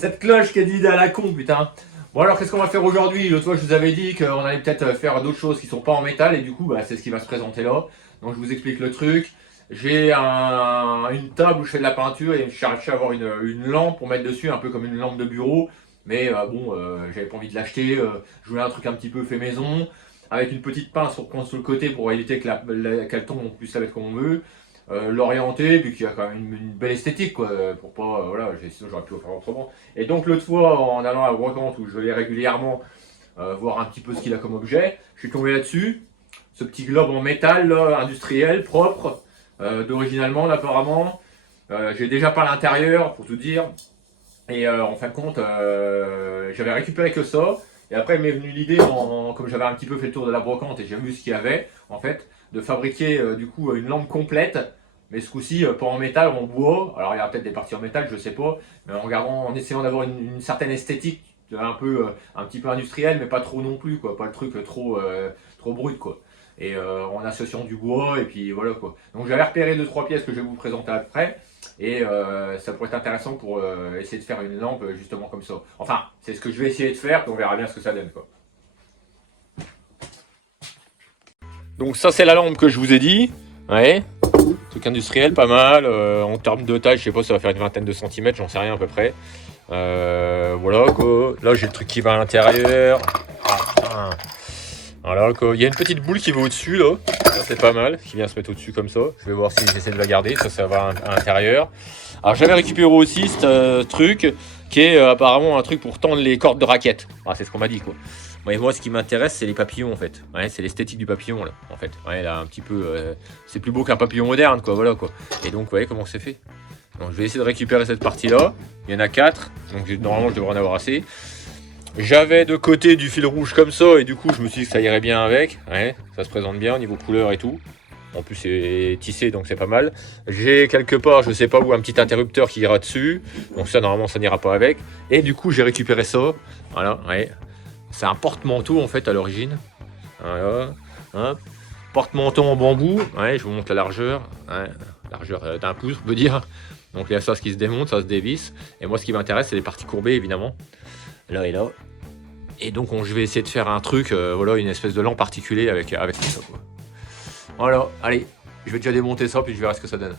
Cette cloche qui est d'idée à la con, putain. Bon alors qu'est-ce qu'on va faire aujourd'hui? L'autre fois je vous avais dit qu'on allait peut-être faire d'autres choses qui sont pas en métal et du coup bah, c'est ce qui va se présenter là. Donc je vous explique le truc. J'ai une table où je fais de la peinture et je cherchais à avoir une lampe pour mettre dessus, un peu comme une lampe de bureau. Mais j'avais pas envie de l'acheter. Je voulais un truc un petit peu fait maison, avec une petite pince pour prendre sur le côté pour éviter qu'elle tombe, on puisse la mettre comme on veut. L'orienter, puis qu'il y a quand même une belle esthétique, quoi, pour pas, voilà, sinon j'aurais pu le faire autrement. Et donc l'autre fois, en allant à Brocante, où je vais régulièrement voir un petit peu ce qu'il a comme objet, je suis tombé là-dessus, ce petit globe en métal, là, industriel, propre, d'origine allemande apparemment. J'ai déjà pas l'intérieur, pour tout dire, et en fin de compte, j'avais récupéré que ça, et après il m'est venu l'idée, comme j'avais un petit peu fait le tour de la Brocante, et j'ai vu ce qu'il y avait, en fait, de fabriquer du coup une lampe complète, mais ce coup-ci pas en métal, en bois. Alors il y a peut-être des parties en métal, je sais pas, mais en essayant d'avoir une certaine esthétique, un petit peu industrielle, mais pas trop non plus, quoi, pas le truc trop brut, quoi. Et en associant du bois, et puis voilà quoi. Donc j'avais repéré 2-3 pièces que je vais vous présenter après, et ça pourrait être intéressant pour essayer de faire une lampe justement comme ça. Enfin, c'est ce que je vais essayer de faire, puis on verra bien ce que ça donne, quoi. Donc ça c'est la lampe que je vous ai dit, ouais, truc industriel pas mal, en termes de taille je sais pas, ça va faire une vingtaine de centimètres, j'en sais rien à peu près. Voilà quoi, là j'ai le truc qui va à l'intérieur, voilà quoi, il y a une petite boule qui va au-dessus là, ça c'est pas mal, qui vient se mettre au-dessus comme ça, je vais voir si j'essaie de la garder, ça va à l'intérieur. Alors j'avais récupéré aussi ce truc qui est apparemment un truc pour tendre les cordes de raquettes, c'est ce qu'on m'a dit quoi. Ouais, moi, ce qui m'intéresse, c'est les papillons en fait. Ouais, c'est l'esthétique du papillon là, en fait. Ouais, là, un petit peu, c'est plus beau qu'un papillon moderne, quoi. Voilà, quoi. Et donc, vous voyez comment c'est fait. Donc, je vais essayer de récupérer cette partie-là. Il y en a 4, donc normalement, je devrais en avoir assez. J'avais de côté du fil rouge comme ça, et du coup, je me suis dit que ça irait bien avec. Ouais, ça se présente bien au niveau couleur et tout. En plus, c'est tissé, donc c'est pas mal. J'ai quelque part, je sais pas où, un petit interrupteur qui ira dessus. Donc ça, normalement, ça n'ira pas avec. Et du coup, j'ai récupéré ça. Voilà, ouais. C'est un porte-manteau en fait à l'origine. Voilà. Hein. Porte-manteau en bambou. Ouais, je vous montre la largeur. Ouais. Largeur d'un pouce, on peut dire. Donc il y a ça qui se démonte, ça se dévisse. Et moi ce qui m'intéresse, c'est les parties courbées évidemment. Là et là. Et donc je vais essayer de faire un truc, voilà, une espèce de lampe articulée avec tout ça, quoi. Voilà, allez, je vais déjà démonter ça puis je verrai ce que ça donne.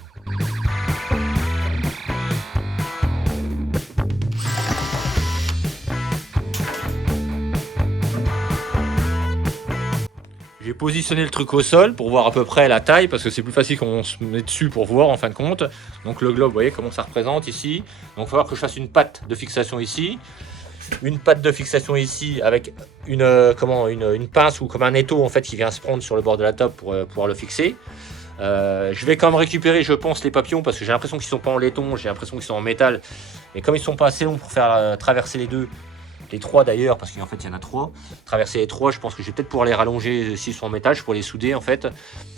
J'ai positionné le truc au sol pour voir à peu près la taille parce que c'est plus facile quand on se met dessus pour voir en fin de compte. Donc le globe, vous voyez comment ça représente ici. Donc il va falloir que je fasse une patte de fixation ici. Une patte de fixation ici avec une pince ou comme un étau en fait qui vient se prendre sur le bord de la table pour pouvoir le fixer. Je vais quand même récupérer, je pense, les papillons parce que j'ai l'impression qu'ils sont pas en laiton, j'ai l'impression qu'ils sont en métal. Mais comme ils sont pas assez longs pour faire traverser les 3 d'ailleurs, parce qu'en fait il y en a 3. Traverser les 3, je pense que je vais peut-être pouvoir les rallonger s'ils sont en métal, je pourrais les souder en fait.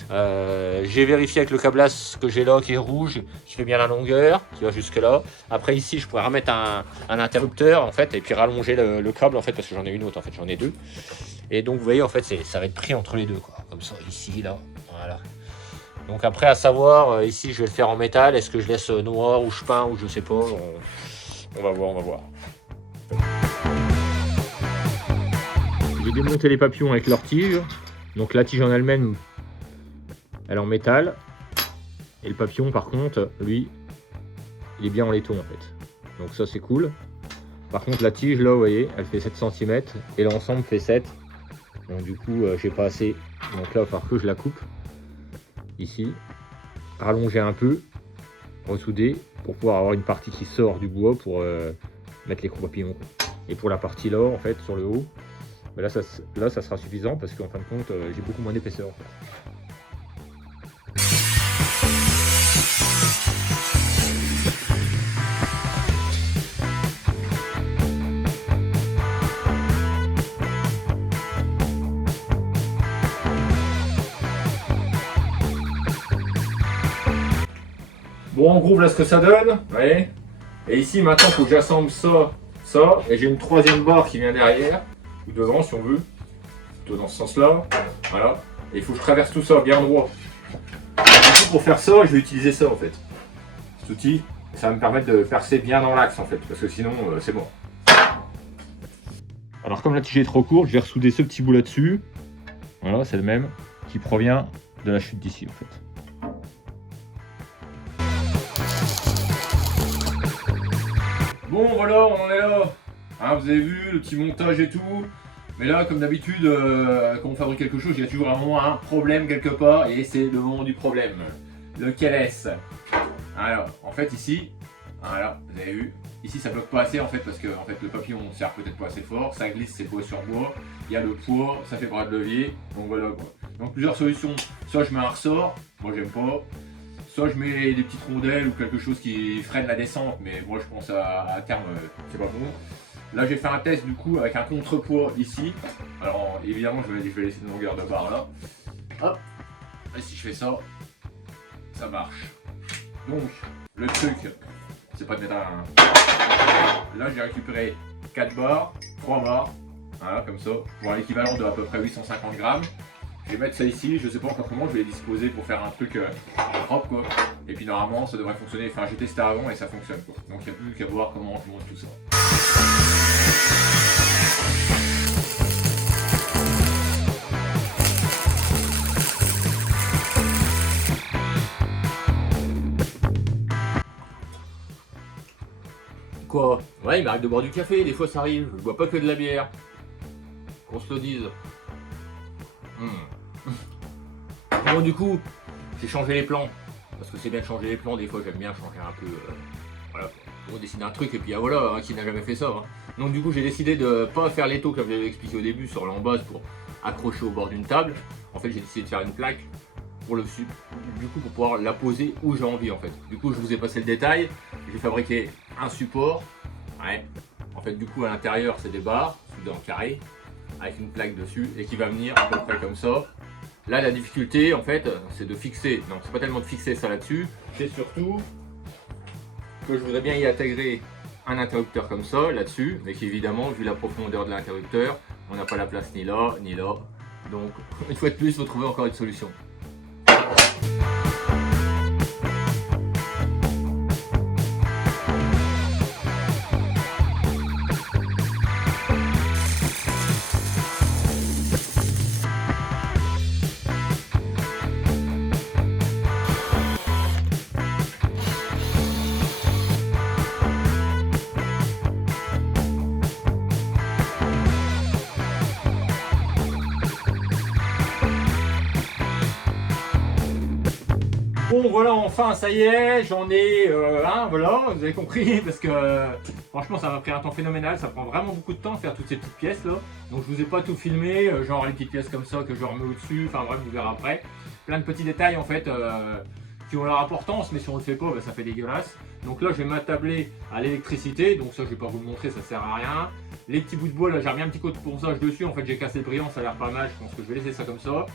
J'ai vérifié avec le câblage que j'ai là qui est rouge, qui fait bien la longueur, qui va jusque là. Après ici je pourrais remettre un interrupteur en fait et puis rallonger le câble en fait parce que j'en ai une autre en fait, j'en ai 2. Et donc vous voyez en fait ça va être pris entre les deux quoi, comme ça ici là, voilà. Donc après à savoir ici je vais le faire en métal, est-ce que je laisse noir ou je peins ou je sais pas, on va voir. J'ai démonté les papillons avec leur tige. Donc la tige en elle-même, elle est en métal. Et le papillon par contre, lui, il est bien en laiton en fait. Donc ça c'est cool. Par contre la tige là, vous voyez, elle fait 7 cm et l'ensemble fait 7. Donc du coup, j'ai pas assez. Donc là, il va falloir que je la coupe. Ici. Rallonger un peu. Ressouder pour pouvoir avoir une partie qui sort du bois pour mettre les crocs papillons. Et pour la partie là, en fait, sur le haut, ben là, ça sera suffisant parce qu'en fin de compte, j'ai beaucoup moins d'épaisseur. En fait. Bon, en gros, voilà ce que ça donne. Vous voyez. Et ici, maintenant, il faut que j'assemble ça. Et j'ai une 3e barre qui vient derrière, ou devant si on veut, plutôt dans ce sens-là, voilà. Et il faut que je traverse tout ça bien droit. Et du coup, pour faire ça, je vais utiliser ça en fait. Cet outil, Ça va me permettre de percer bien dans l'axe en fait, parce que sinon c'est bon. Alors comme la tige est trop courte, je vais ressouder ce petit bout là-dessus. Voilà, c'est le même qui provient de la chute d'ici en fait. Bon voilà, on en est là. Hein, vous avez vu le petit montage et tout. Mais là, comme d'habitude, quand on fabrique quelque chose, il y a toujours un moment un problème quelque part, et c'est le moment du problème. Lequel est-ce? Alors, en fait ici, voilà, vous avez vu, ici ça bloque pas assez en fait parce que en fait, le papillon ne serre peut-être pas assez fort, ça glisse, c'est bois sur bois, il y a le poids, ça fait bras de levier, donc voilà quoi. Donc plusieurs solutions, soit je mets un ressort, moi j'aime pas, soit je mets des petites rondelles ou quelque chose qui freine la descente, mais moi je pense à terme c'est pas bon. Là j'ai fait un test du coup avec un contrepoids ici, alors évidemment je vais laisser une longueur de barre là, hop, et si je fais ça, ça marche. Donc le truc, c'est pas de mettre un... Là j'ai récupéré 4 barres, 3 barres, voilà comme ça, pour l'équivalent de à peu près 850 grammes. Je vais mettre ça ici, je sais pas encore comment je vais les disposer pour faire un truc propre quoi. Et puis normalement ça devrait fonctionner, enfin j'ai testé avant et ça fonctionne quoi. Donc il n'y a plus qu'à voir comment je monte tout ça. Quoi? Ouais, il m'arrive de boire du café, des fois ça arrive, je bois pas que de la bière. Qu'on se le dise. Bon du coup, j'ai changé les plans. Parce que c'est bien de changer les plans, des fois j'aime bien changer un peu. Voilà, on décide un truc et puis voilà, hein, qui n'a jamais fait ça. Hein. Donc du coup j'ai décidé de pas faire l'étau comme j'avais expliqué au début sur l'embase pour accrocher au bord d'une table. En fait j'ai décidé de faire une plaque pour le du coup pour pouvoir la poser où j'ai envie en fait. Du coup je vous ai passé le détail, j'ai fabriqué un support. Ouais. En fait du coup à l'intérieur c'est des barres soudées en carré avec une plaque dessus et qui va venir à peu près comme ça. Là la difficulté en fait c'est de fixer, non c'est pas tellement de fixer ça là-dessus, c'est surtout que je voudrais bien y intégrer un interrupteur comme ça là-dessus, mais qu'évidemment vu la profondeur de l'interrupteur, on n'a pas la place ni là ni là. Donc une fois de plus, il faut trouver encore une solution. Bon voilà, enfin ça y est, j'en ai un, voilà, vous avez compris, parce que franchement ça m'a pris un temps phénoménal, ça prend vraiment beaucoup de temps de faire toutes ces petites pièces là. Donc je vous ai pas tout filmé, genre les petites pièces comme ça que je remets au-dessus, enfin bref vous verrez après. Plein de petits détails en fait qui ont leur importance, mais si on le fait pas, bah, ça fait dégueulasse. Donc là je vais m'attabler à l'électricité, donc ça je vais pas vous le montrer, ça sert à rien. Les petits bouts de bois là, j'ai remis un petit coup de ponçage dessus, en fait j'ai cassé le brillant, ça a l'air pas mal, je pense que je vais laisser ça comme ça.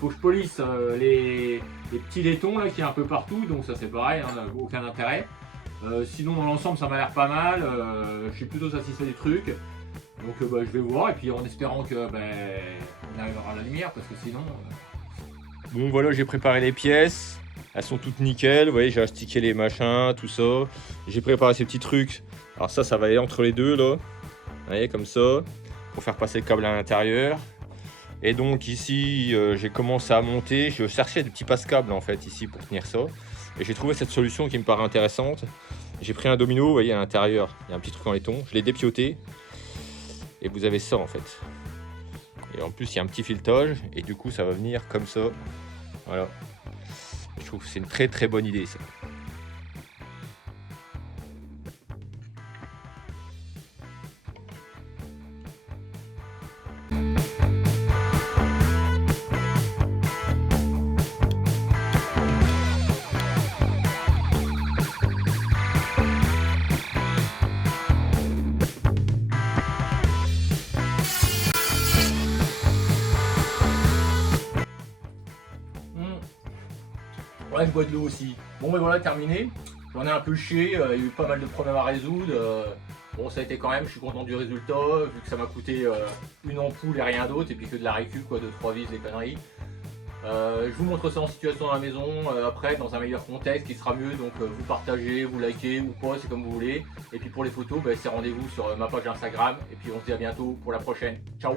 Faut que je polisse les petits laitons là qui est un peu partout, donc ça c'est pareil, hein, aucun intérêt. Sinon dans l'ensemble ça m'a l'air pas mal, je suis plutôt satisfait du truc. Donc bah, je vais voir et puis en espérant que on arrivera à la lumière parce que sinon... Bon voilà, j'ai préparé les pièces, elles sont toutes nickel, vous voyez j'ai astiqué les machins, tout ça. J'ai préparé ces petits trucs, alors ça va aller entre les deux là, vous voyez comme ça, pour faire passer le câble à l'intérieur. Et donc ici, j'ai commencé à monter, je cherchais des petits passe-câbles en fait ici pour tenir ça. Et j'ai trouvé cette solution qui me paraît intéressante. J'ai pris un domino, vous voyez à l'intérieur, il y a un petit truc en laiton, je l'ai dépioté. Et vous avez ça en fait. Et en plus il y a un petit filetage, et du coup ça va venir comme ça. Voilà. Je trouve que c'est une très très bonne idée ça. Ouais, je bois de l'eau aussi. Bon, mais voilà, terminé. J'en ai un peu chié, il y a eu pas mal de problèmes à résoudre. Bon, ça a été quand même, je suis content du résultat, vu que ça m'a coûté une ampoule et rien d'autre, et puis que de la récup, quoi, de 3 vis, des conneries. Je vous montre ça en situation dans la maison, après dans un meilleur contexte qui sera mieux, donc vous partagez, vous likez ou pas, c'est comme vous voulez. Et puis pour les photos, c'est rendez-vous sur ma page Instagram, et puis on se dit à bientôt pour la prochaine. Ciao!